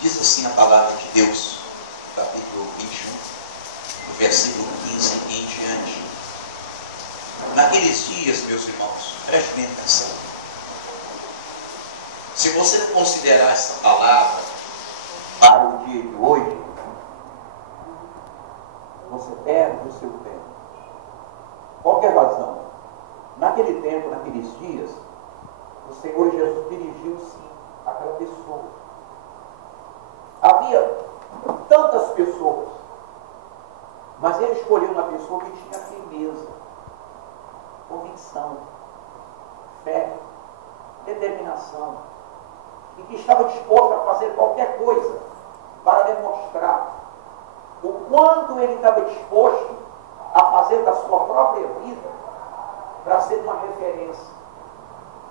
Diz assim a palavra de Deus, capítulo 21, do versículo 15 em diante. Naqueles dias, meus irmãos, preste bem atenção. Se você não considerar essa palavra para o dia de hoje, você perde o seu tempo. Qual que é a razão? Naquele tempo, naqueles dias, o Senhor Jesus dirigiu-se àquela pessoa. Havia tantas pessoas, mas ele escolheu uma pessoa que tinha firmeza, convicção, fé, determinação, e que estava disposto a fazer qualquer coisa para demonstrar o quanto ele estava disposto a fazer da sua própria vida para ser uma referência.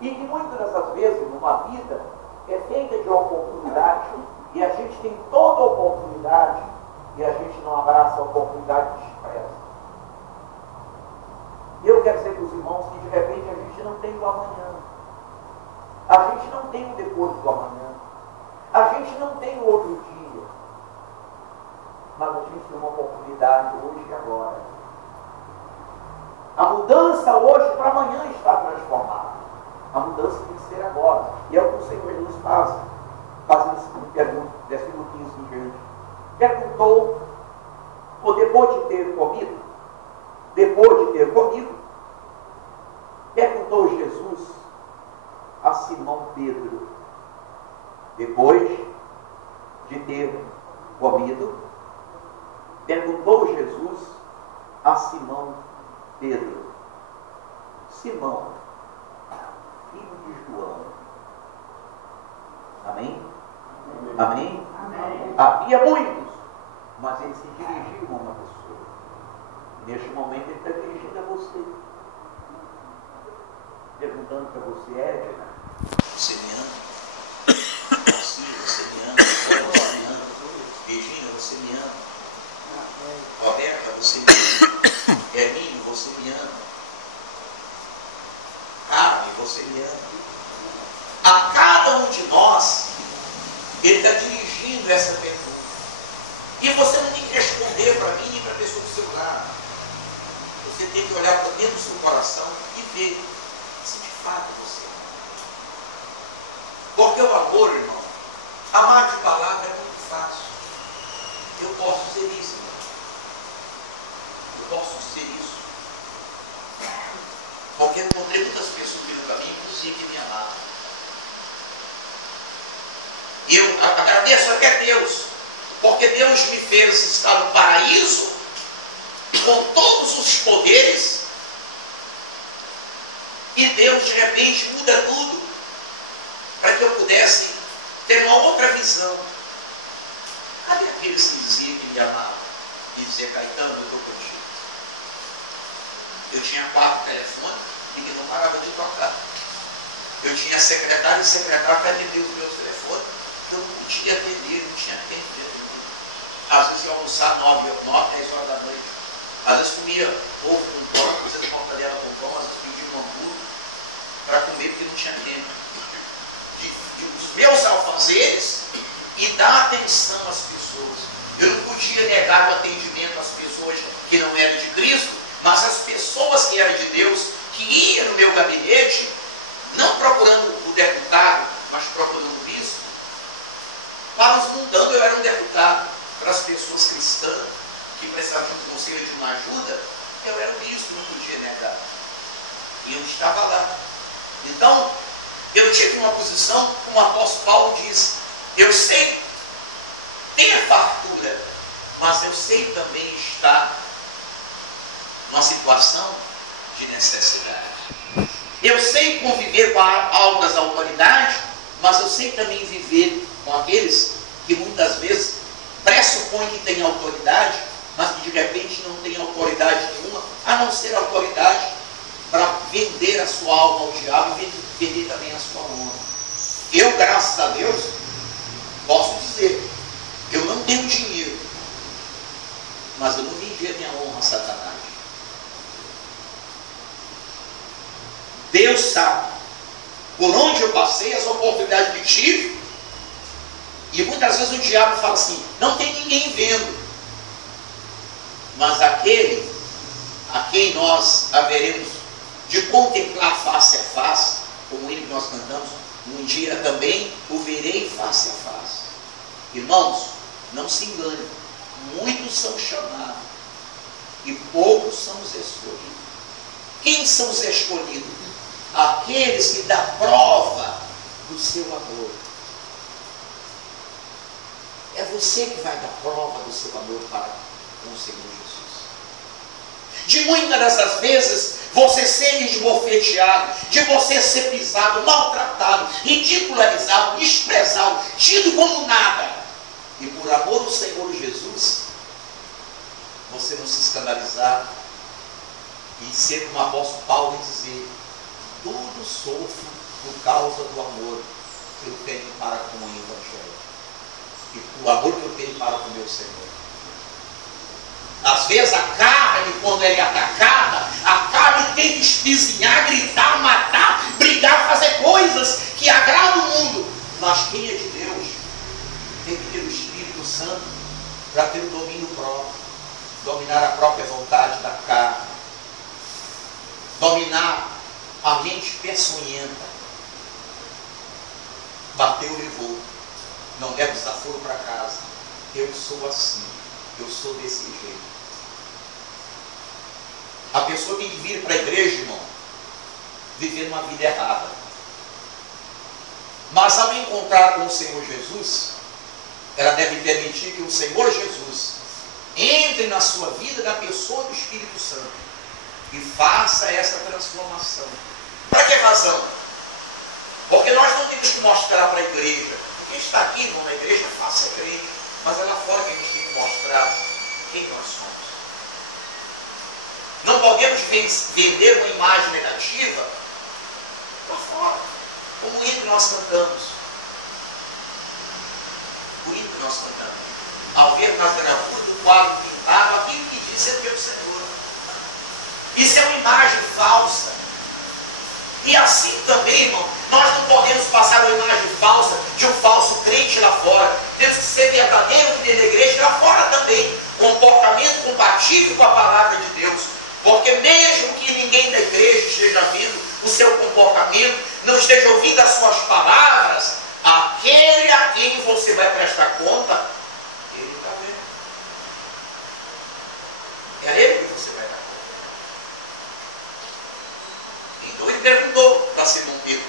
E que muitas das vezes, numa vida, é feita de oportunidade, e a gente tem toda a oportunidade, e a gente não abraça a oportunidade e despreza. Eu quero dizer para os irmãos que de repente a gente não tem o amanhã. A gente não tem o depois do amanhã. A gente não tem o outro dia. Mas a gente tem uma oportunidade hoje e agora. A mudança hoje para amanhã está transformada. A mudança tem que ser agora. E é o que o Senhor nos faz. Fazendo a seguinte pergunta, versículo 15 em diante. Perguntou, ou depois de ter comido, perguntou Jesus a Simão Pedro, depois de ter comido, perguntou Jesus a Simão Pedro, Simão, filho de João. Amém? Amém? Amém? Havia muitos, mas ele se dirigiu a uma pessoa. Neste momento ele está dirigindo a você. Perguntando para você, Edna, você me ama? Sim, você me ama. Você me ama. Virgínia, você me ama. Roberta, você me ama. Hermínio, você me ama. Carmen, você me ama. A cada um de nós, ele está dirigindo essa pergunta. E você não tem que responder para mim e para a pessoa do seu lado. Você tem que olhar para dentro do seu coração e ver se de fato você ama. Porque o amor, irmão, amar de palavra é muito fácil. Eu posso ser isso, irmão. Eu posso ser isso. Porque eu encontrei muitas pessoas no caminho que diziam que me amavam. E eu agradeço até a Deus, porque Deus me fez estar no paraíso, com todos os poderes, e Deus de repente muda tudo, para que eu pudesse ter uma outra visão. Cadê aqueles que diziam que me amavam? E diziam, Caetano, eu estou contigo. Eu tinha 4 telefones e que não parava de tocar. Eu tinha secretário e secretário para atender os meus telefones. Eu não podia atender, não tinha quem atender. Às vezes ia almoçar 9, 10 horas da noite. Às vezes comia ovo com pão, às vezes mortadela com pão, às vezes pedia um hambúrguer para comer porque não tinha tempo. Dos meus alfazeres e dar atenção às pessoas. Eu não podia negar o atendimento às pessoas que não eram de Cristo, mas as pessoas que eram de Deus, que iam no meu gabinete, não procurando o deputado, mas procurando Cristo. Para os mundanos eu era um deputado. Para as pessoas cristãs que precisavam de um conselho, de uma ajuda, eu era um bispo, não podia negar. E eu estava lá. Então, eu tive uma posição, como o apóstolo Paulo diz, eu sei ter fartura, mas eu sei também estar numa situação de necessidade. Eu sei conviver com altas autoridades, mas eu sei também viver com aqueles que muitas vezes pressupõem que tem autoridade, mas que de repente não tem autoridade nenhuma, a não ser autoridade para vender a sua alma ao diabo e vender também a sua honra. Eu, graças a Deus, posso dizer, eu não tenho dinheiro, mas eu não vendi a minha honra a Satanás. Deus sabe por onde eu passei, as oportunidades que tive, E muitas vezes o diabo fala assim, não tem ninguém vendo. Mas aquele a quem nós haveremos de contemplar face a face, como ele que nós cantamos, um dia também o verei face a face. Irmãos, não se engane, muitos são chamados e poucos são os escolhidos. Quem são os escolhidos? Aqueles que dão prova do seu amor. É você que vai dar prova do seu amor para com o Senhor Jesus. De muitas dessas vezes, você ser esbofeteado, de você ser pisado, maltratado, ridicularizado, desprezado, tido como nada. E por amor do Senhor Jesus, você não se escandalizar e ser como o apóstolo Paulo e dizer, tudo sofro por causa do amor que eu tenho para com o Evangelho. E o amor que eu tenho para com o meu Senhor. Às vezes a carne, quando ela é atacada, a carne tem que espizinhar, gritar, matar, brigar, fazer coisas que agradam o mundo. Mas quem é de Deus tem que ter o Espírito Santo para ter o domínio próprio, dominar a própria vontade da carne, dominar a mente peçonhenta. Bateu, levou. Não leva desaforo para casa. Eu sou assim. Eu sou desse jeito. A pessoa tem que vir para a igreja, irmão, viver uma vida errada. Mas ao encontrar com o Senhor Jesus, ela deve permitir que o Senhor Jesus entre na sua vida, na pessoa do Espírito Santo, e faça essa transformação. Para que razão? Porque nós não temos que mostrar para a igreja. Quem está aqui, irmão, na igreja, faça a igreja. Mas é lá fora que a gente tem que mostrar quem nós somos. Não podemos vender uma imagem negativa lá fora. Como o hino que nós cantamos. O hino que nós cantamos. Ao ver nas gravuras do quadro pintado, aquilo que diz é pelo Senhor. Isso é uma imagem falsa. E assim também, irmão, nós não podemos passar uma imagem falsa de um falso crente lá fora. Temos que ser verdadeiro aqui dentro da igreja e lá fora também. Comportamento compatível com a palavra de Deus. Porque mesmo que ninguém da igreja esteja vendo o seu comportamento, não esteja ouvindo as suas palavras, aquele a quem você vai prestar conta, ele está vendo. É a ele que você vai dar conta. Então ele perguntou para Simão Pedro,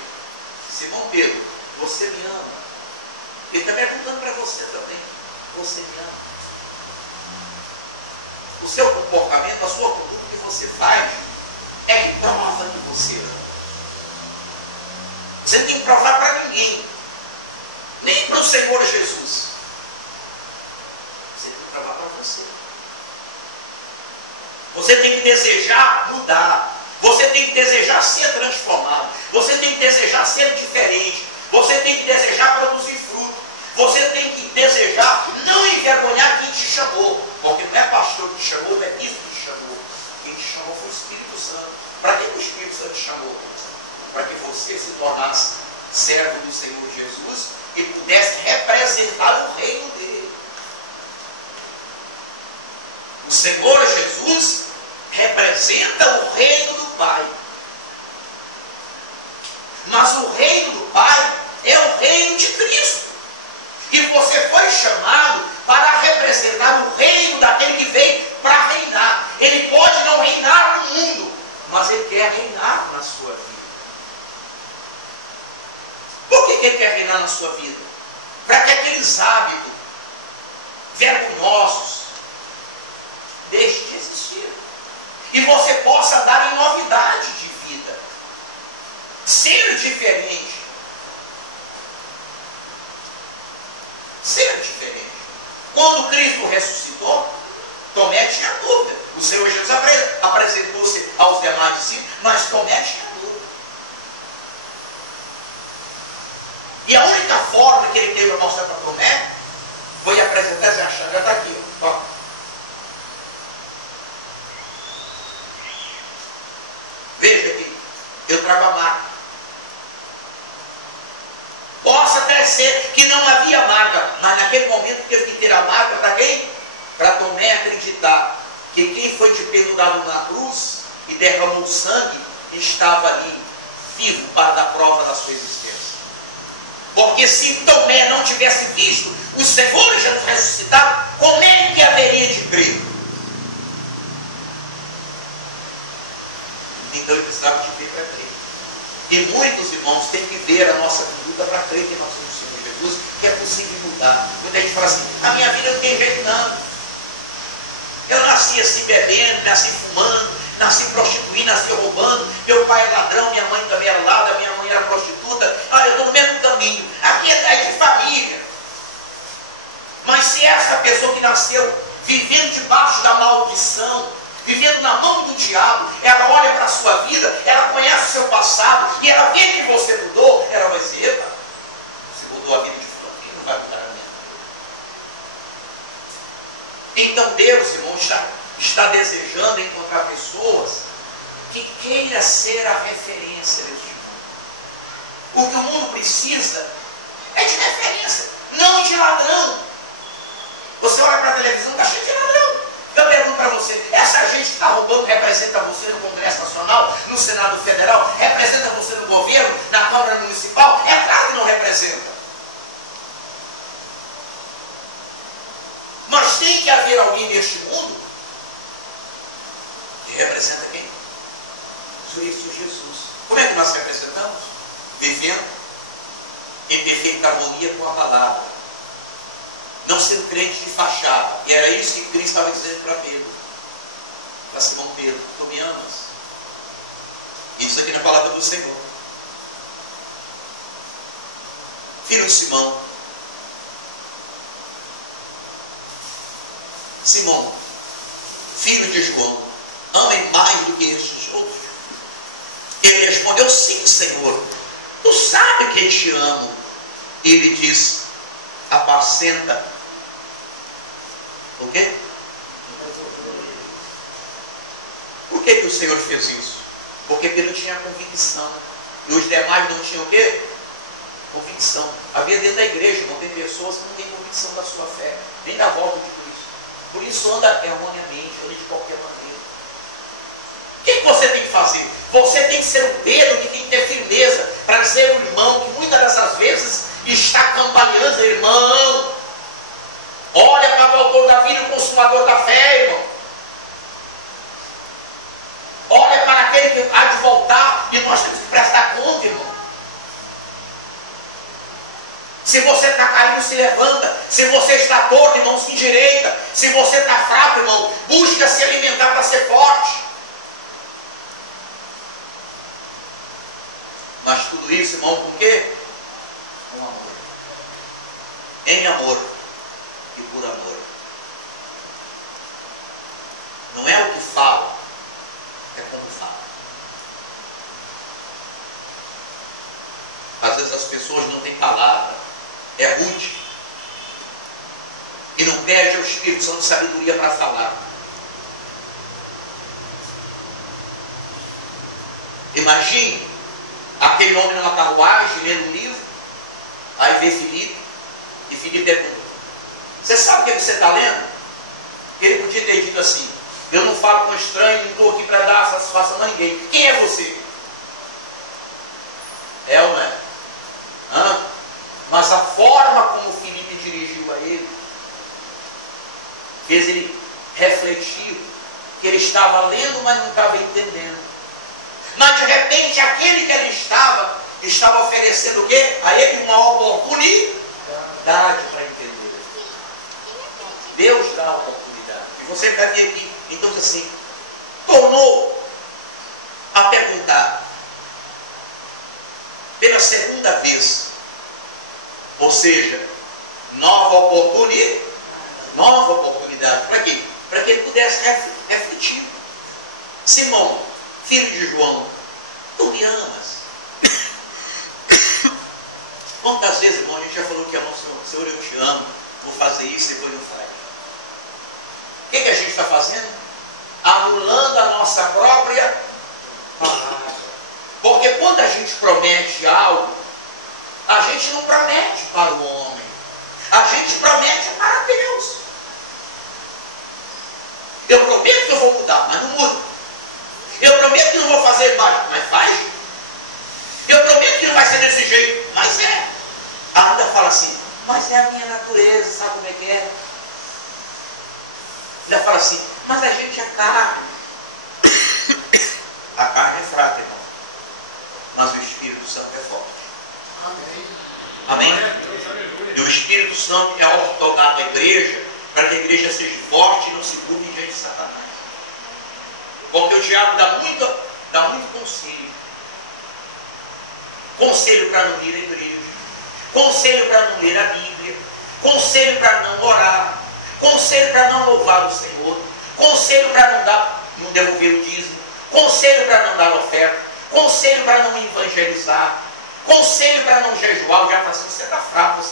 Simão Pedro, você me ama? Ele está perguntando para você também, você me ama? O seu comportamento, a sua conduta que você faz, é que prova que você ama. Você não tem que provar para ninguém, nem para o Senhor Jesus. Você tem que provar para você. Você tem que desejar mudar. Você tem que desejar ser transformado. Você tem que desejar ser diferente. Você tem que desejar produzir fruto. Você tem que desejar não envergonhar quem te chamou. Porque não é pastor que te chamou, não é bispo que te chamou. Quem te chamou foi o Espírito Santo. Para que o Espírito Santo te chamou? Para que você se tornasse servo do Senhor Jesus e pudesse representar o reino dele. O Senhor Jesus representa o reino do Pai. Mas o reino do Pai é o reino de Cristo. E você foi chamado para representar o reino daquele que veio para reinar. Ele pode não reinar no mundo, mas ele quer reinar na sua vida. Por que ele quer reinar na sua vida? Para que aqueles hábitos vergonhosos deixem de existir. E você possa dar em novidade de vida. Ser diferente. Ser diferente. Quando Cristo ressuscitou, Tomé tinha dúvida. O Senhor Jesus apresentou-se aos demais discípulos, mas Tomé tinha dúvida. E a única forma que ele teve para mostrar para Tomé foi apresentar essa chave. Está aqui, ó. Veja aqui, eu trago a marca. Possa até ser que não havia marca, que quem foi pendurado na cruz e derramou sangue estava ali vivo para dar prova da sua existência. Porque se Tomé não tivesse visto o Senhor Jesus ressuscitado, como é que haveria de crer? Então ele precisava de ver para crer. E muitos irmãos têm que ver a nossa vida para crer que nós somos o Senhor Jesus, que é possível mudar. Muita gente fala assim, a minha vida não tem jeito não. Eu nasci assim bebendo, nasci fumando, nasci prostituindo, nasci roubando, meu pai é ladrão, minha mãe também era ladra, minha mãe era prostituta, eu estou no mesmo caminho. Aqui é de família. Mas se essa pessoa que nasceu vivendo debaixo da maldição, vivendo na mão do diabo, ela olha para a sua vida, ela conhece o seu passado, e ela vê que você mudou, ela vai dizer, epa, você mudou a vida de fulano, quem não vai mudar a minha? Então Deus, irmão, está desejando encontrar pessoas que queiram ser a referência deste mundo. O que o mundo precisa é de referência, não de ladrão. Você olha para a televisão, está cheio de ladrão. Eu pergunto para você, essa gente que está roubando representa você no Congresso Nacional, no Senado Federal, representa você no governo, na Câmara Municipal? É claro que não representa. Mas tem que haver alguém neste mundo que representa quem? Cristo Jesus. Como é que nós representamos? Vivendo em perfeita harmonia com a palavra. Não sendo crente de fachada. E era isso que Cristo estava dizendo para Pedro. Para Simão Pedro. Tu me amas? Isso aqui na palavra do Senhor. Filho de Simão. Simão, filho de João, amem mais do que estes outros? Ele respondeu, sim, Senhor. Tu sabe que te amo. E ele disse, apacenta o quê? Por que o Senhor fez isso? Porque Pedro tinha convicção. E os demais não tinham o quê? Convicção. Havia dentro da igreja, não tem pessoas que não têm convicção da sua fé, nem da volta de Cristo. Por isso anda erroneamente, anda de qualquer maneira. O que você tem que fazer? Você tem que ser o Pedro que tem que ter firmeza para dizer ao irmão que muitas dessas vezes está cambaleando, irmão, olha para o autor da vida e o consumador da fé, irmão. Olha para aquele que há de voltar e nós temos que prestar conta, irmão. Se você está caindo, se levanta. Se você está torto, irmão, se endireita. Se você está fraco, irmão, busca se alimentar para ser forte. Mas tudo isso, irmão, com o quê? Com amor. Em amor e por amor. Não é o que fala, é como fala. Às vezes as pessoas não têm palavra, é rude, e não pede ao Espírito Santo sabedoria para falar. Imagine aquele homem numa carruagem, lendo um livro, aí vê Filipe, e Filipe pergunta, você sabe o que você está lendo? Ele podia ter dito assim, eu não falo com estranho, não estou aqui para dar satisfação a ninguém. Quem é você? É ou não é? Mas a forma como Filipe dirigiu a ele, fez ele refletir que ele estava lendo, mas não estava entendendo. Mas de repente aquele que ele estava oferecendo o quê? A ele uma oportunidade para entender. Deus dá a oportunidade. E você vai ver aqui, então assim, tornou a perguntar pela segunda vez. Ou seja, nova oportunidade. Para quê? Para que ele pudesse refletir. Simão, filho de João, tu me amas? Quantas vezes, irmão, a gente já falou que ama o Senhor, Senhor, eu te amo, vou fazer isso, depois não faz. O que a gente está fazendo? Anulando a nossa própria palavra. Porque quando a gente promete algo, a gente não promete para o homem, a gente promete para Deus. Eu prometo que eu prometo que não vou fazer mais, mas faz. Eu prometo que não vai ser desse jeito, mas é. Ainda fala assim, mas é a minha natureza, sabe como é que é? Ainda fala assim, mas a gente é carne. A carne é fraca, irmão. Mas o Espírito Santo é forte. Amém? E o Espírito Santo é ordenado à igreja para que a igreja seja forte e não se burle diante de Satanás. Porque o diabo dá muito conselho. Conselho para não ir à igreja. Conselho para não ler a Bíblia. Conselho para não orar. Conselho para não louvar o Senhor. Conselho para não devolver o dízimo. Conselho para não dar oferta. Conselho para não evangelizar. Conselho para não jejuar. Eu já falei assim, você está fraco.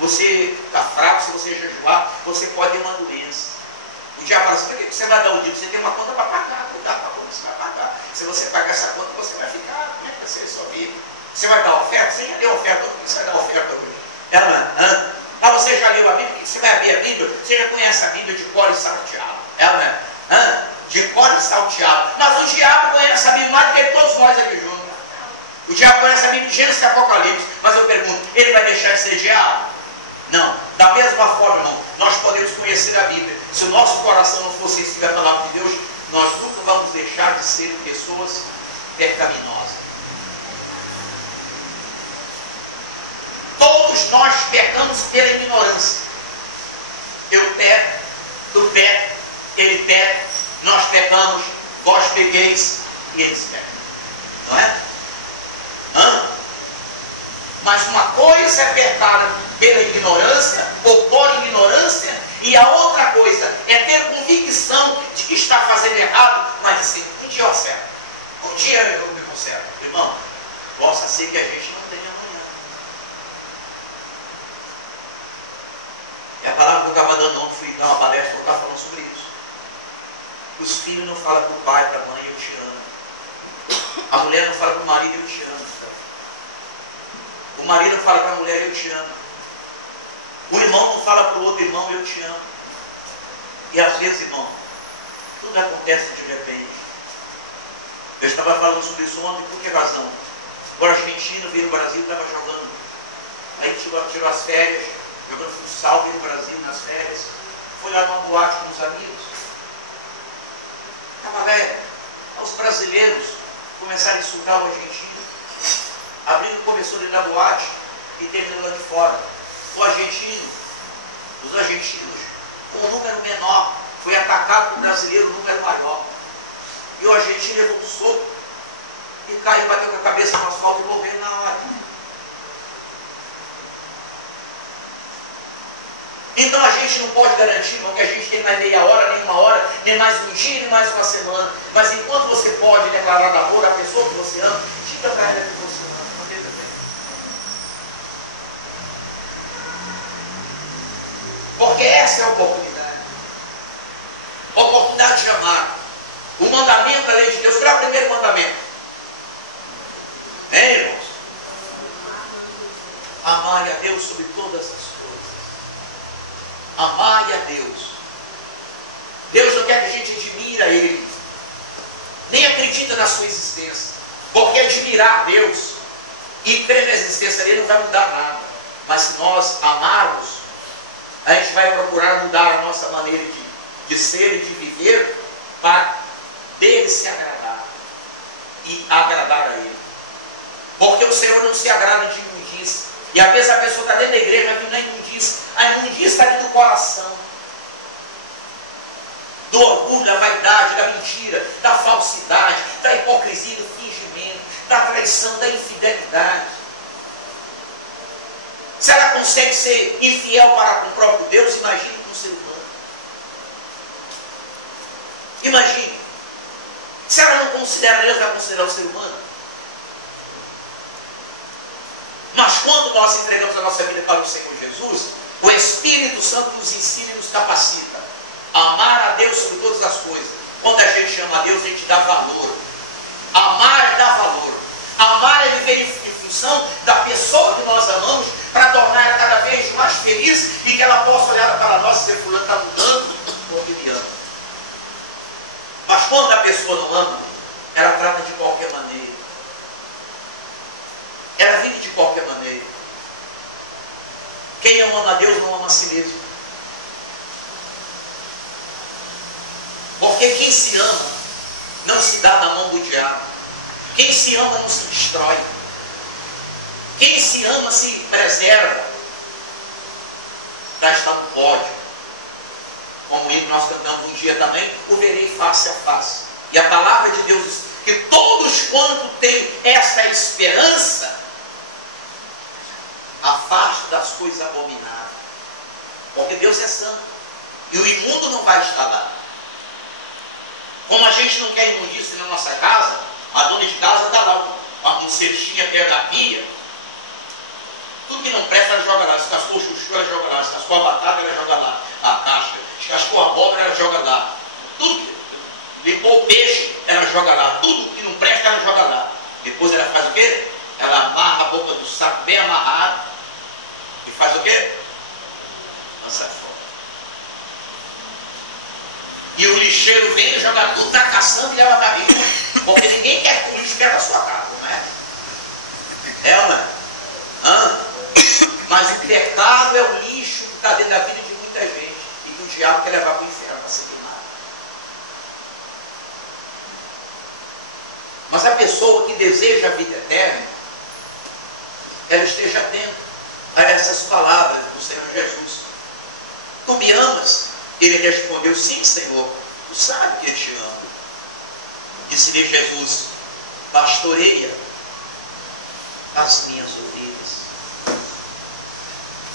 Você está fraco. Se você jejuar, você pode ter uma doença. O diabo fala assim, por que você vai dar o dízimo? Você tem uma conta para pagar. Cuidado com a conta que você vai pagar. Se você pagar essa conta, você vai ficar. Como é que vai ser a sua vida? Você vai dar oferta? Você já deu oferta. Por que você vai dar oferta hoje? Ela, ah, você já leu a Bíblia? Por que você vai abrir a Bíblia? Você já conhece a Bíblia de cor e salteado. Ela, de cor e salteado. Mas o diabo conhece a Bíblia mais do que todos nós aqui juntos. O diabo conhece a Bíblia de Gênesis e Apocalipse. Mas eu pergunto, ele vai deixar de ser diabo? Não. Da mesma forma, irmão, nós podemos conhecer a Bíblia. Se o nosso coração não for sensível à palavra de Deus, nós nunca vamos deixar de ser pessoas pecaminosas. Todos nós pecamos pela ignorância. Eu peco, tu peca, ele peca, nós pecamos, vós pequeis e eles pecam. Não é? Mas uma coisa é pecar pela ignorância ou por ignorância, e a outra coisa é ter convicção de que está fazendo errado, mas assim, um dia eu acerto. Um dia eu me conserto. Irmão, possa ser que a gente não tenha amanhã. E a palavra que eu estava dando ontem, fui dar uma palestra, eu estava falando sobre isso. Os filhos não falam para o pai, para a mãe, eu te amo. A mulher não fala para o marido, eu te amo. O marido não fala para a mulher, eu te amo. O irmão não fala para o outro irmão, eu te amo. E às vezes, irmão, tudo acontece de repente. Eu estava falando sobre isso ontem, por que razão? O argentino veio no Brasil, estava jogando. Aí tirou as férias, jogando futsal, veio no Brasil nas férias. Foi lá numa boate com os amigos. Camaré, os brasileiros começaram a insultar o argentino. Abrindo começou dentro da boate e terminou lá de fora. Os argentinos, com um número menor, foi atacado por um brasileiro, um número maior. E o argentino levou um soco e caiu, bateu com a cabeça no asfalto e morreu na hora. Então a gente não pode garantir, irmão, que a gente tem mais meia hora, nem uma hora, nem mais um dia, nem mais uma semana. Mas enquanto você pode declarar amor à pessoa que você ama, diga para ela que você ama. Porque essa é a oportunidade. A oportunidade de amar. O mandamento da lei de Deus. Qual é o primeiro mandamento? Hein, irmãos? Amai a Deus sobre todas as coisas. Amai a Deus. Deus não quer que a gente admire a Ele. Nem acredita na sua existência. Porque admirar a Deus e crer na existência dele não vai mudar nada. Mas se nós amarmos, a gente vai procurar mudar a nossa maneira de ser e de viver para dele se agradar e agradar a ele. Porque o Senhor não se agrada de imundícia. E às vezes a pessoa está dentro da igreja aqui na imundícia. A imundícia está ali no coração. Do orgulho, da vaidade, da mentira, da falsidade, da hipocrisia, do fingimento, da traição, da infidelidade. Se ela consegue ser infiel para com o próprio Deus, imagine com o ser humano. Imagine. Se ela não considera Deus, vai considerar o ser humano. Mas quando nós entregamos a nossa vida para o Senhor Jesus, o Espírito Santo nos ensina e nos capacita a amar a Deus sobre todas as coisas. Quando a gente ama a Deus, a gente dá valor. Amar dá valor. Amar, ele veio em função da pessoa que nós amamos, para tornar ela cada vez mais feliz e que ela possa olhar para nós e dizer, fulano está mudando porque me ama. Mas quando a pessoa não ama, ela trata Quem não ama a Deus não ama a si mesmo. Porque quem se ama não se dá na mão do diabo. Quem se ama não se destrói. Quem se ama se preserva para estar no pódio. Como nós cantamos um dia também, o verei face a face. E a palavra de Deus diz que todos quanto têm essa esperança, afaste das coisas abomináveis. Porque Deus é santo. E o imundo não vai estar lá. Como a gente não quer imundícia na nossa casa, a dona de casa dá lá um cestinha perto da pia. Tudo que não presta, ela joga lá. Se cascou o chuchu, ela joga lá. Se cascou a batata, ela joga lá. A casca. Se cascou a abóbora, ela joga lá. Tudo que limpou o peixe, ela joga lá. Tudo que não presta, ela joga lá. Depois ela faz o quê? Ela amarra a boca do saco bem amarrado. E faz o quê? Lança fora. E o lixeiro vem e joga tudo na caçamba e leva para mim. Porque ninguém quer que o lixo perto da sua casa, não é? É ou não é? Mas o pecado é o lixo que está dentro da vida de muita gente. E que o diabo quer levar para o inferno para ser queimado. Mas a pessoa que deseja a vida eterna, ela esteja atenta a essas palavras do Senhor Jesus. Tu me amas? Ele respondeu, sim, Senhor, tu sabe que eu te amo. Disse-lhe Jesus, pastoreia as minhas ovelhas.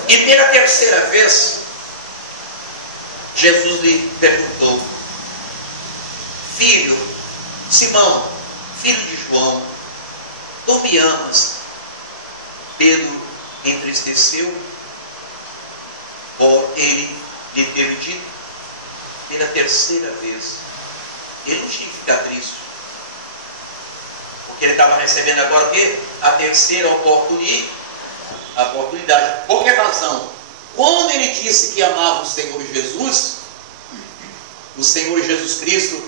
E pela terceira vez, Jesus lhe perguntou, filho, Simão, filho de João, tu me amas? Pedro entristeceu por ele lhe ter dito pela terceira vez. Ele não tinha que ficar triste, porque ele estava recebendo agora o quê? A terceira oportunidade. Por que razão? Quando ele disse que amava o Senhor Jesus, o Senhor Jesus Cristo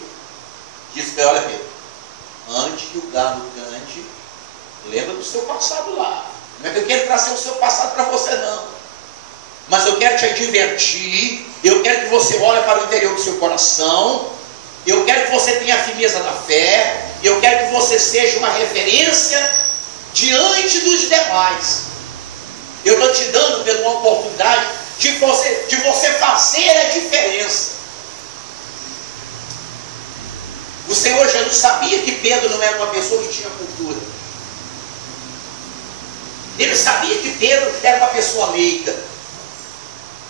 disse para ele, olha Pedro, antes que o galo cante, lembra do seu passado lá. Não é que eu quero trazer o seu passado para você não, mas eu quero te advertir, eu quero que você olhe para o interior do seu coração, eu quero que você tenha a firmeza da fé, eu quero que você seja uma referência diante dos demais. Eu estou te dando, Pedro, uma oportunidade de você fazer a diferença. O Senhor Jesus sabia que Pedro não era uma pessoa que tinha cultura. Ele sabia que Pedro era uma pessoa leiga.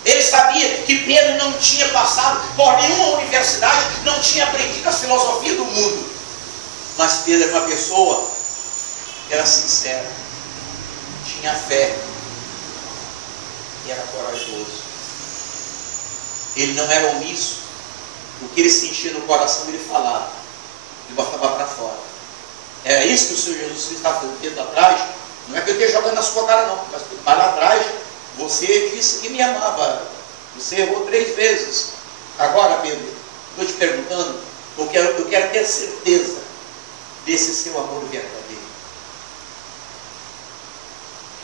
Ele sabia que Pedro não tinha passado por nenhuma universidade, não tinha aprendido a filosofia do mundo. Mas Pedro era uma pessoa que era sincera, tinha fé e era corajoso. Ele não era omisso. O que ele sentia no coração, ele falava. Ele botava para fora. Era isso que o Senhor Jesus Cristo estava fazendo tempo atrás. Não é que eu esteja jogando na sua cara não, mas lá atrás você disse que me amava. Você errou 3 vezes. Agora, Pedro, estou te perguntando, porque eu quero ter certeza desse seu amor verdadeiro.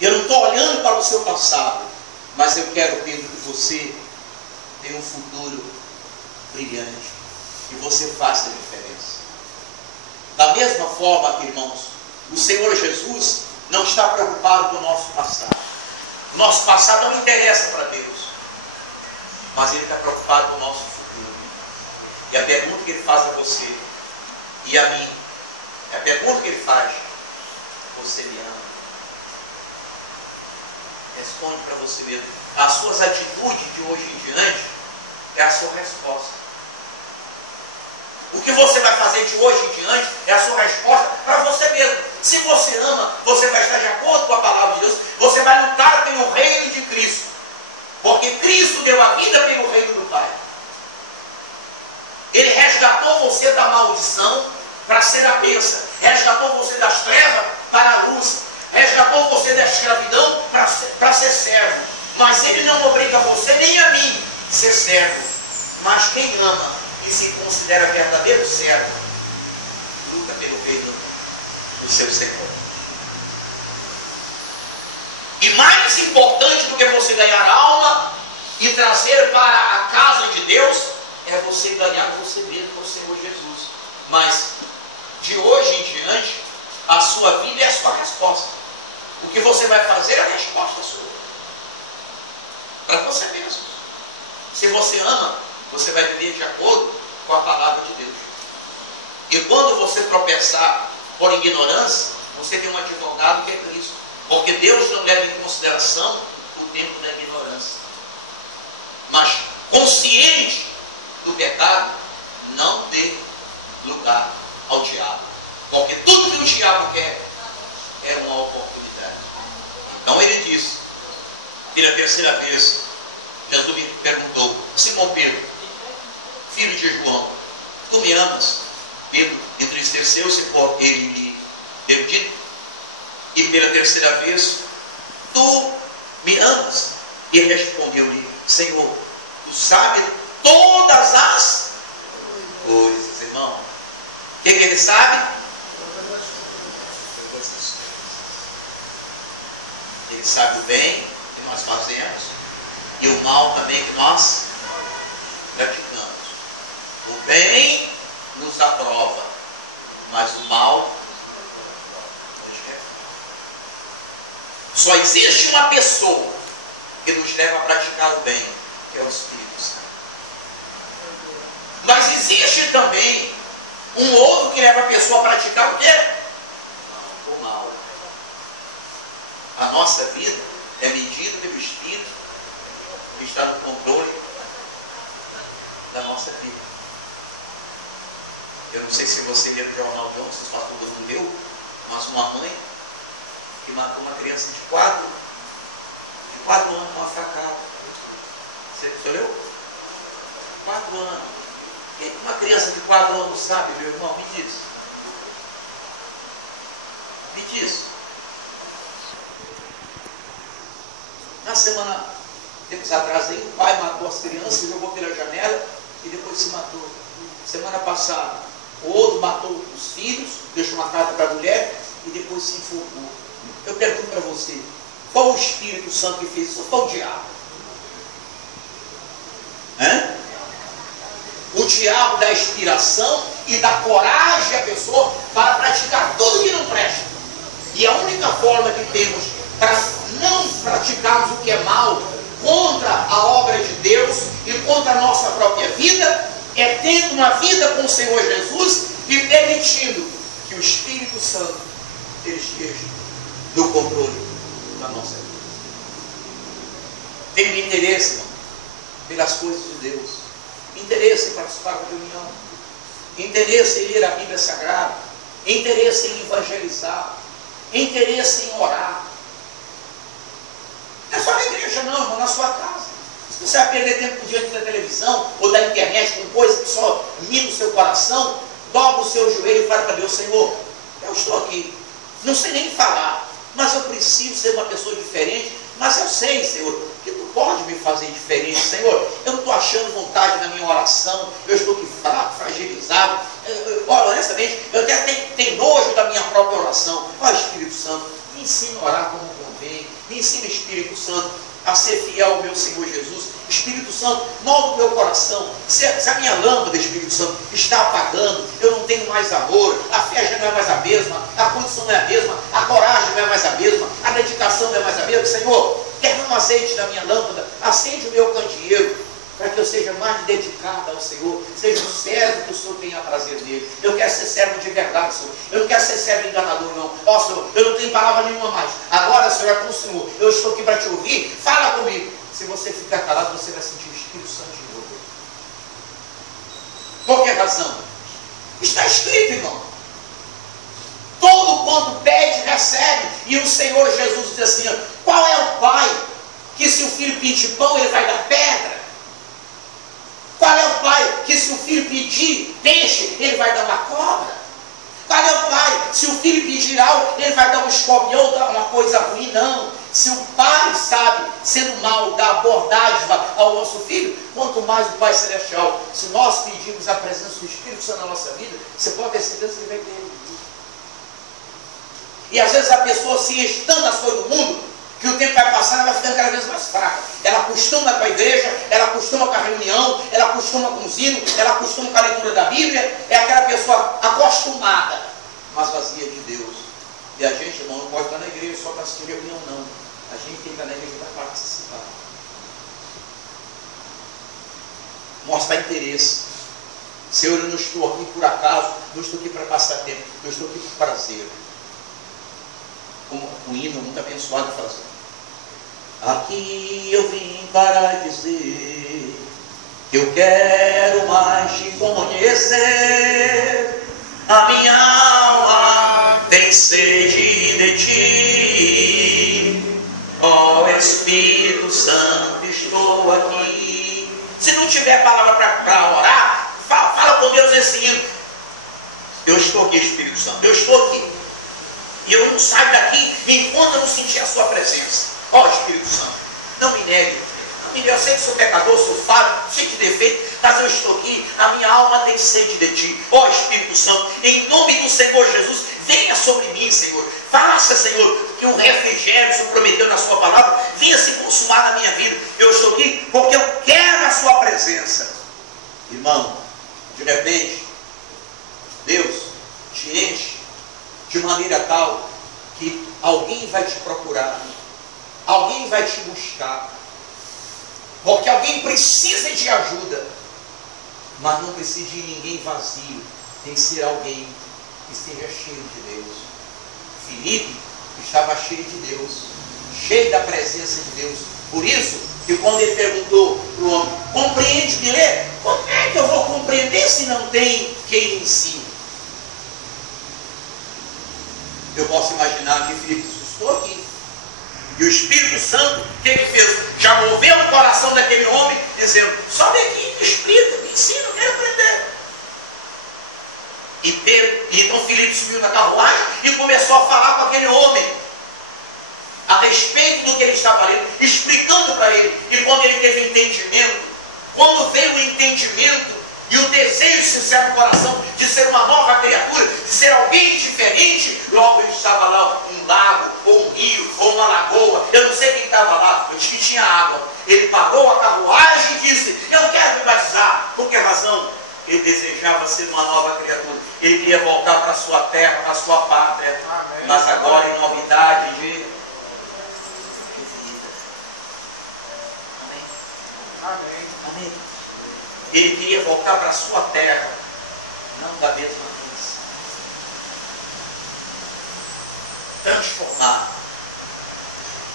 Eu não estou olhando para o seu passado, mas eu quero, Pedro, que você tenha um futuro brilhante, que você faça a diferença. Da mesma forma, irmãos, o Senhor Jesus não está preocupado com o nosso passado. O nosso passado não interessa para Deus, mas Ele está preocupado com o nosso futuro. E a pergunta que Ele faz a você e a mim, a pergunta que Ele faz, você me ama? Responde para você mesmo. As suas atitudes de hoje em diante é a sua resposta. O que você vai fazer de hoje em diante é a sua resposta para você mesmo. Se você ama, você vai estar de acordo com a palavra de Deus. Você vai lutar pelo reino de Cristo. Porque Cristo deu a vida pelo reino do Pai. Ele resgatou você da maldição para ser a bênção. Resgatou você das trevas para a luz. Resgatou você da escravidão para ser servo. Mas Ele não obriga você nem a mim a ser servo. Mas quem ama e se considera verdadeiro servo, luta pelo reino do seu Senhor. E mais mais importante do que você ganhar alma e trazer para a casa de Deus é você ganhar você mesmo com o Senhor Jesus. Mas de hoje em diante, a sua vida é a sua resposta. O que você vai fazer é a resposta sua. Para você mesmo. Se você ama, você vai viver de acordo com a palavra de Deus. E quando você tropeçar por ignorância, você tem um advogado que é Cristo. Porque Deus não leva em consideração o tempo da ignorância. Mas consciente do pecado, não dê lugar ao diabo. Porque tudo que o diabo quer é uma oportunidade. Então ele disse, pela terceira vez, Jesus me perguntou: Simão Pedro, filho de João, tu me amas? Pedro entristeceu-se por ele lhe ter dito. E pela terceira vez, tu me amas? E ele respondeu-lhe: Senhor, tu sabes todas as coisas, irmão. O que ele sabe? Ele sabe o bem que nós fazemos e o mal também que nós praticamos. O bem nos aprova, mas o mal nos refere. Só existe uma pessoa que nos leva a praticar o bem, que é o Espírito Santo. Mas existe também um outro que leva a pessoa a praticar o quê? O mal. A nossa vida é medida pelo Espírito que está no controle da nossa vida. Eu não sei se você leu no jornal de ontem, se o pastor não leu, mas uma mãe que matou uma criança de 4 anos com uma facada. Você leu? 4 anos. Uma criança de 4 anos sabe, meu irmão? Me diz. Me diz. Na semana, tempos atrás aí, o pai matou as crianças, jogou pela janela e depois se matou. Semana passada, o outro matou os filhos, deixou uma carta para a mulher e depois se enforcou. Eu pergunto para você, qual o Espírito Santo que fez isso? Ou foi o diabo? O diabo dá inspiração e dá coragem à pessoa para praticar tudo que não presta. E a única forma que temos para não praticarmos o que é mal contra a obra de Deus e contra a nossa própria vida é tendo uma vida com o Senhor Jesus e permitindo que o Espírito Santo ele esteja no controle da nossa vida. Tenho interesse, irmão, pelas coisas de Deus, interesse em participar da reunião, interesse em ler a Bíblia Sagrada, interesse em evangelizar, interesse em orar. Não é só na igreja não, irmão, na sua casa. Se você vai perder tempo diante da televisão ou da internet com coisa que só mina o seu coração, dobra o seu joelho e fala para Deus: Senhor, eu estou aqui, não sei nem falar, mas eu preciso ser uma pessoa diferente, mas eu sei, Senhor, que tu pode me fazer diferente, Senhor. Eu não estou achando vontade na minha oração, eu estou aqui fraco, fragilizado. Olha, honestamente, eu até tenho nojo da minha própria oração. Ó, Espírito Santo, me ensina a orar como convém, me ensina, Espírito Santo, a ser fiel ao meu Senhor Jesus. Espírito Santo, molda o meu coração. Se a minha lâmpada, Espírito Santo, está apagando, eu não tenho mais amor, a fé já não é mais a mesma, a condição não é a mesma, a coragem não é mais a mesma, a dedicação não é mais a mesma, Senhor, derrama azeite na minha lâmpada, acende o meu candeeiro, para que eu seja mais dedicado ao Senhor, seja um servo que o Senhor tenha prazer nele. Eu quero ser servo de verdade, Senhor. Eu não quero ser servo enganador, não. Ó, Senhor, eu não tenho palavra nenhuma mais. Agora, Senhor, é com o Senhor. Eu estou aqui para te ouvir. Fala comigo. Se você ficar calado, você vai sentir o Espírito Santo de novo. Por que razão? Está escrito, irmão. Todo quanto pede, recebe. E o Senhor Jesus diz assim: qual é o pai que se o filho pedir pão, ele vai dar pedra? Qual é o pai que se o filho pedir peixe, ele vai dar uma cobra? Qual é o pai, se o filho pedir algo, ele vai dar um escorpião, dar uma coisa ruim? Não. Se o pai sabe, sendo mal, dar dádiva ao nosso filho, quanto mais o Pai Celestial. Se nós pedirmos a presença do Espírito Santo na nossa vida, você pode ter certeza que ele vai ter. E às vezes a pessoa se enche tanto das coisas do mundo, que o tempo vai passando, ela vai ficando cada vez mais fraca. Ela acostuma com a igreja, ela acostuma com a reunião, ela acostuma com os hinos, ela acostuma com a leitura da Bíblia. É aquela pessoa acostumada, mas vazia de Deus. E a gente, irmão, não pode estar na igreja só para assistir reunião, não. A gente tem que estar na igreja para participar. Mostrar interesse. Senhor, eu não estou aqui por acaso, não estou aqui para passar tempo, eu estou aqui por prazer. Como o hino muito abençoado fala assim: aqui eu vim para dizer que eu quero mais te conhecer. A minha alma tem sede de ti, ó Espírito Santo, estou aqui. Se não tiver palavra para orar, fala com Deus nesse hino: eu estou aqui, Espírito Santo, eu estou aqui. E eu não saio daqui enquanto eu não sentir a sua presença. Ó Espírito Santo, não me negue. Eu sei que sou pecador, sou falho, cheio de defeito, mas eu estou aqui, a minha alma tem sede de ti. Ó Espírito Santo, em nome do Senhor Jesus, venha sobre mim, Senhor. Faça, Senhor, que o refrigério que o Senhor prometeu na sua palavra venha se consumar na minha vida. Eu estou aqui porque eu quero a sua presença. Irmão, de repente, Deus te enche de maneira tal que alguém vai te procurar, alguém vai te buscar, porque alguém precisa de ajuda, mas não precisa de ninguém vazio, tem que ser alguém que esteja cheio de Deus. Filipe estava cheio de Deus, cheio da presença de Deus. Por isso que quando ele perguntou para o homem: compreende-me, lê? Como é que eu vou compreender se não tem quem me ensine? Eu posso imaginar que Filipe disse: estou aqui. E o Espírito Santo, o que ele fez? Já moveu o coração daquele homem, dizendo: sobe aqui, me explica, me ensina, eu quero aprender. E então Filipe subiu na carruagem e começou a falar com aquele homem a respeito do que ele estava lendo, explicando para ele. E quando ele teve entendimento, quando veio o entendimento e o desejo sincero do coração de ser uma nova criatura, de ser alguém diferente, logo ele estava lá, um lago, ou um rio, ou uma lagoa, eu não sei quem estava lá, eu disse que tinha água. Ele parou a carruagem e disse: eu quero me batizar. Por que razão? Ele desejava ser uma nova criatura, ele queria voltar para a sua terra, para a sua pátria. Amém. Mas agora em novidade de vida. Amém. Amém. Amém. Ele queria voltar para a sua terra, não da mesma vez. Transformar.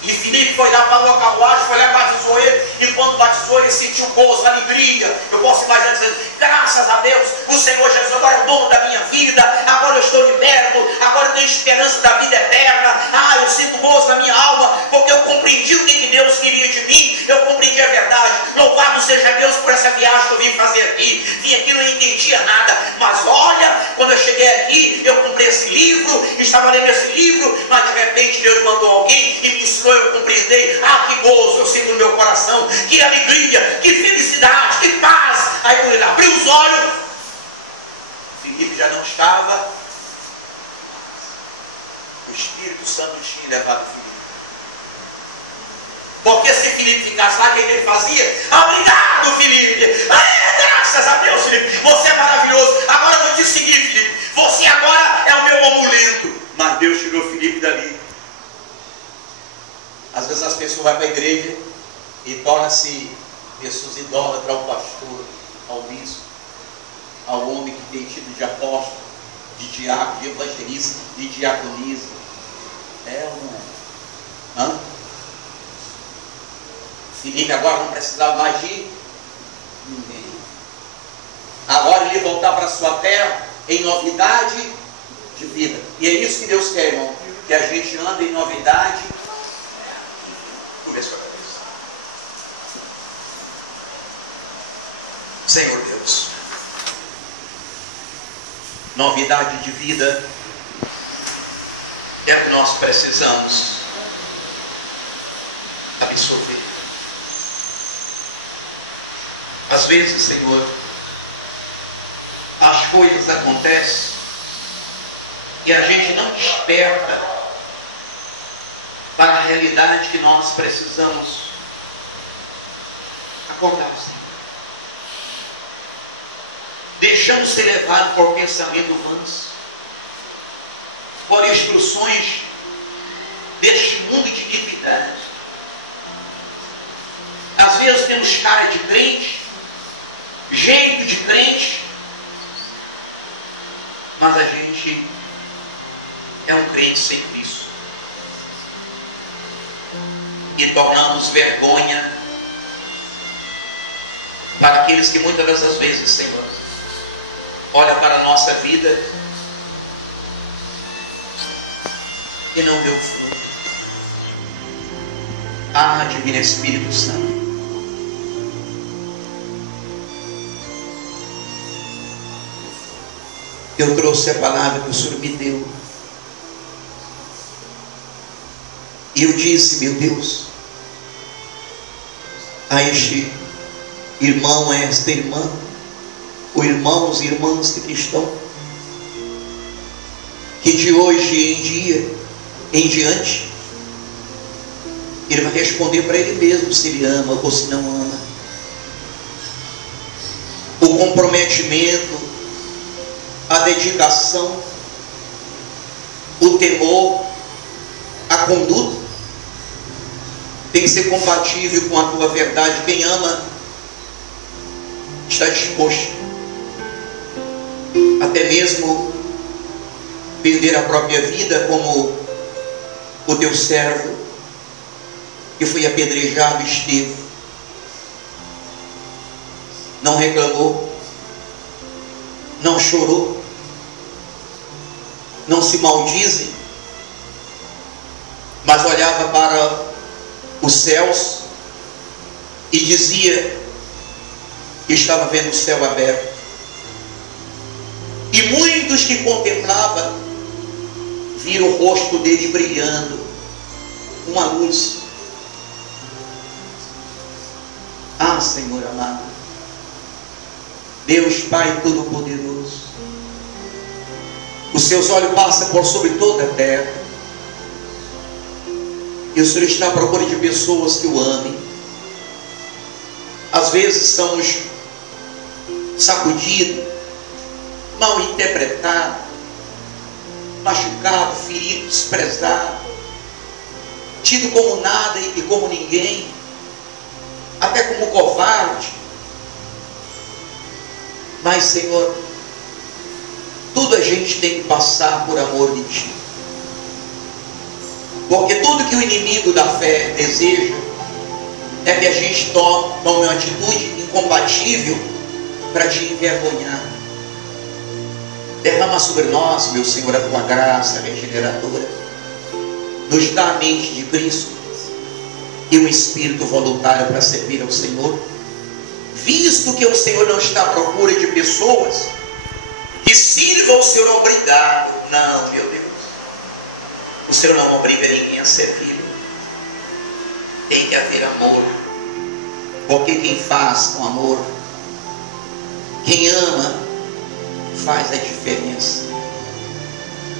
E Filipe foi lá, parou a carruagem, foi lá e batizou ele. E quando batizou, ele sentiu gozo, alegria. Eu posso imaginar dizendo: graças a Deus, o Senhor Jesus agora é o dono da minha vida. Agora eu estou liberto, agora eu tenho esperança da vida eterna. Ah, eu sinto gozo na minha alma, porque eu compreendi o que Deus queria de mim. Eu compreendi a verdade. Louvado seja Deus por essa viagem que eu vim fazer aqui. Vim aqui, não entendia nada, mas olha, quando eu cheguei aqui, eu comprei esse livro, estava lendo esse livro, mas de repente Deus mandou alguém e me ensinou, eu compreendei. Ah, que gozo eu sinto no meu coração, que alegria, que felicidade, que paz. Aí quando ele abriu os olhos, Filipe já não estava, o Espírito Santo tinha levado Filipe. Porque se Filipe ficasse lá, o que ele fazia? Obrigado, Filipe! Graças a Deus, Filipe! Você é maravilhoso! Agora eu vou te seguir, Filipe! Você agora é o meu amuleto! Mas Deus tirou Filipe dali. Às vezes as pessoas vão para a igreja e tornam-se pessoas idólatras ao pastor, ao bispo, ao homem que tem tido de apóstolo, de diácono, de evangelista, de diaconisa. É ou não é? Hã? Filipe agora não precisava mais de ninguém. Agora ele ia voltar para a sua terra em novidade de vida. E é isso que Deus quer, irmão. Que a gente anda em novidade. Começa a cabeça. Senhor Deus, novidade de vida é o que nós precisamos absorver. Às vezes, Senhor, as coisas acontecem e a gente não desperta para a realidade que nós precisamos acordar, Senhor. Deixamos ser levados por pensamento vãos, por instruções deste mundo de iniquidade. Às vezes temos cara de crente, jeito de crente, mas a gente é um crente sem Cristo. E tornamos vergonha para aqueles que muitas das vezes, Senhor, olha para a nossa vida e não deu fruto. Ah, Divino Espírito Santo, eu trouxe a palavra que o Senhor me deu. E eu disse, meu Deus, a este irmão, a esta irmã, os irmãos e irmãs que estão, que de hoje em diante, ele vai responder para ele mesmo se ele ama ou se não ama. O comprometimento, a dedicação, o temor, a conduta tem que ser compatível com a tua verdade. Quem ama está disposto até mesmo perder a própria vida, como o teu servo que foi apedrejado esteve. Não reclamou, não chorou, não se maldizem, mas olhava para os céus e dizia que estava vendo o céu aberto. E muitos que contemplavam viram o rosto dele brilhando, uma luz. Ah, Senhor amado, Deus Pai Todo-Poderoso, os seus olhos passam por sobre toda a terra, e o Senhor está à procura de pessoas que o amem. Às vezes somos sacudidos, mal interpretados, machucados, feridos, desprezados, tido como nada e como ninguém, até como covarde. Mas, Senhor, tudo a gente tem que passar por amor de Ti, porque tudo que o inimigo da fé deseja é que a gente tome uma atitude incompatível para Te envergonhar. Derrama sobre nós, meu Senhor, a Tua graça regeneradora. Nos dá a mente de Cristo e um espírito voluntário para servir ao Senhor, visto que o Senhor não está à procura de pessoas que sirvam ao Senhor obrigado. Não, meu Deus, o Senhor não obriga ninguém a servir. Tem que haver amor, porque quem faz com amor, quem ama, faz a diferença.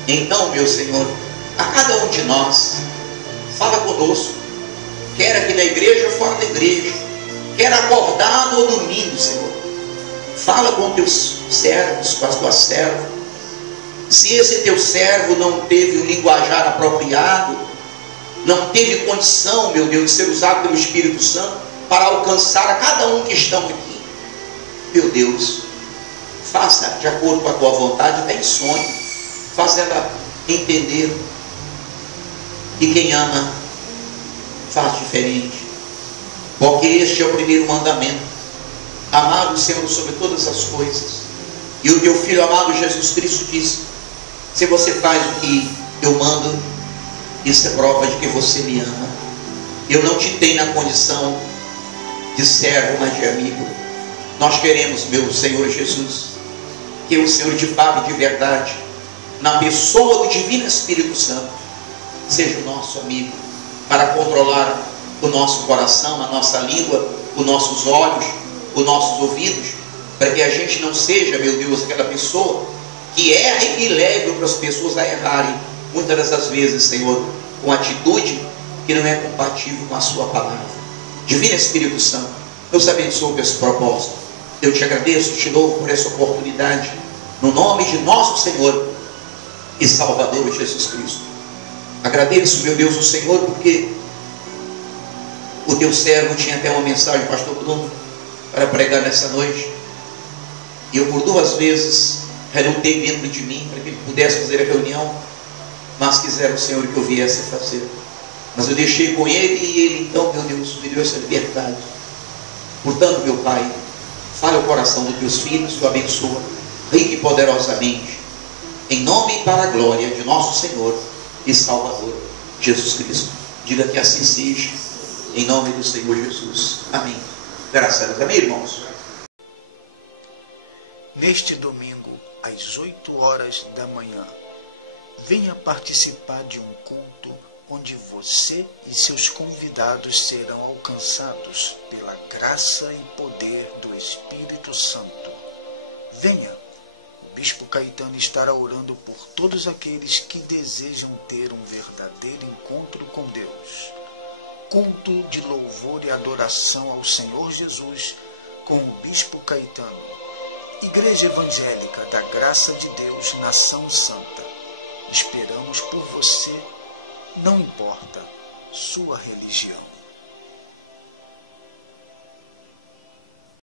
Então, meu Senhor, a cada um de nós, fala conosco, quer aqui na igreja ou fora da igreja, quer acordado ou dormindo, Senhor. Fala com teus servos, com as tuas servas. Se esse teu servo não teve um linguajar apropriado, não teve condição, meu Deus, de ser usado pelo Espírito Santo para alcançar a cada um que estão aqui, meu Deus, faça de acordo com a tua vontade, até em sonho, faça ela entender que quem ama faz diferente, porque este é o primeiro mandamento: amar o Senhor sobre todas as coisas. E o teu Filho amado Jesus Cristo disse: se você faz o que eu mando, isso é prova de que você me ama. Eu não te tenho na condição de servo, mas de amigo. Nós queremos, meu Senhor Jesus, que o Senhor de fato e de verdade, na pessoa do Divino Espírito Santo, seja o nosso amigo, para controlar o nosso coração, a nossa língua, os nossos olhos, os nossos ouvidos, para que a gente não seja, meu Deus, aquela pessoa que erra e leve outras pessoas a errarem, muitas das vezes, Senhor, com atitude que não é compatível com a sua palavra. Divino Espírito Santo, Deus abençoe o esse propósito. Eu te agradeço, te louvo por essa oportunidade, no nome de nosso Senhor e Salvador Jesus Cristo. Agradeço, meu Deus, o Senhor, porque o teu servo tinha até uma mensagem, pastor Bruno, para pregar nessa noite, e eu por 2 vezes relutei dentro de mim para que ele pudesse fazer a reunião, mas quisera o Senhor que eu viesse fazer. Mas eu deixei com ele, e ele então, meu Deus, me deu essa liberdade. Portanto, meu Pai, fale o coração dos teus filhos, o abençoa rica e poderosamente, em nome e para a glória de nosso Senhor e Salvador Jesus Cristo. Diga que assim seja, em nome do Senhor Jesus. Amém. Graças a Deus. Amém, irmãos? Neste domingo, às 8 horas da manhã, venha participar de um culto onde você e seus convidados serão alcançados pela graça e poder do Espírito Santo. Venha, o Bispo Caetano estará orando por todos aqueles que desejam ter um verdadeiro encontro com Deus. Culto de louvor e adoração ao Senhor Jesus com o Bispo Caetano. Igreja Evangélica da Graça de Deus, Nação Santa. Esperamos por você, não importa sua religião.